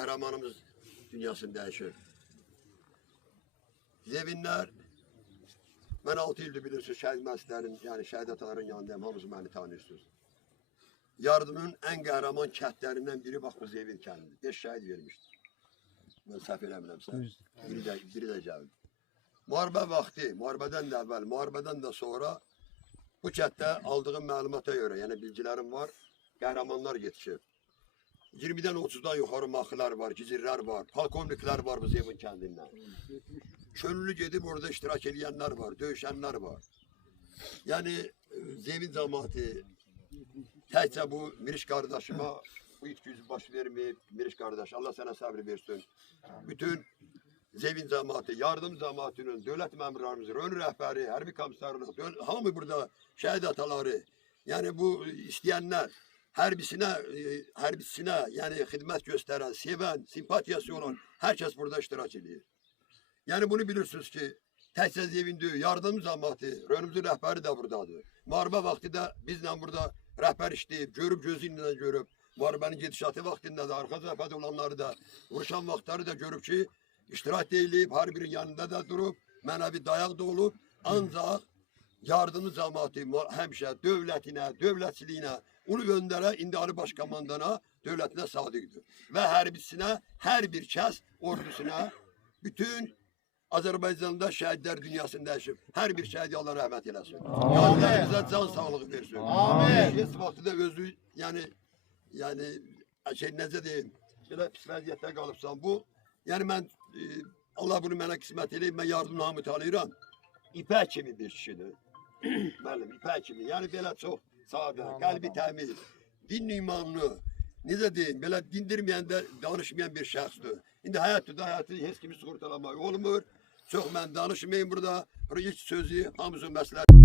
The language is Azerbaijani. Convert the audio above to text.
kahramanımız dünyasını değişir. Zevinler, ben 6 yıldır bilirsiniz şehit meslerin, yani şehit ataların yanındayım, hamınız beni tanıyorsunuz. Yardımın en kahraman kəntlerinden biri bak bu Zevin kəndi. 5 şehit vermiştir. Ben səhv eləmirəmsə. Biri de geldi. Muharebe vakti, muharebeden de evvel, muharebeden de sonra bu kənddə aldığım məlumata göre, yani bilgilerim var, kahramanlar yetişir. 20'den 30'dan yukarı mahılar var, gizirler var, polkovnikler var bu Zevin kendinden. Könüllü gidip orada iştirak edenler var, dövüşenler var. Yani Zevin cemaati, təkcə bu Miriş kardeşime bu itkisi baş vermeyip, Miriş kardeş, Allah sana sabır versin. Bütün Zevin cemaati, yardım cemaatinin, devlet memurlarımızın, ön rehberi, hərbi komisarlık, hamı burada şehit ataları, yani bu isteyenler, hərbisine yani hizmet gösteren, seven, simpatiyası olan herkes burada iştirak ediyor. Yani bunu bilirsiniz ki təkcə Zevin deyil, yardım cemaati, önümüzün rehberi de buradadır. Muharebe vakti de bizle burada rehber işleyip, görüp gözüyle görüp, muharebenin gedişatı vaktinde de arka cephede olanları da, vuruşan vaxtları da görüp ki, iştirak deyilip, her birinin yanında da durup, mənəvi dayak da olup, ancak yardımcı cemaati həmişə dövlətinə, dövlətçiliyinə, onu göndərə, indi Ali Başkomandana, dövlətinə sadiqdir. Və hərbisinə, hər bir kəs ordusuna, bütün Azərbaycanda şəhidlər dünyasında yaşayıb, hər bir şəhidi Allah rəhmət eləsin. Yazlarımıza can sağlığı versin. Amin. Heç vaxtı da özü, yani necə deyim, belə pis vəziyyətdə qalıbsan bu. Yani mən, Allah bunu mənə qismət eləyib, mən yardımla hamı tanıyıram. İpək kimi bir kişidir. Mənim ipək kimi, yani belə çox sadə, qəlbi təmiz, din imanlı, necə deyim, belə dindirməyəndə danışmayan bir şəxsdir. İndi həyatı heç kimi sığırtalamaq olmur. Çox mən danışmayayım burada, ilk sözü hamımızın məsləhəti.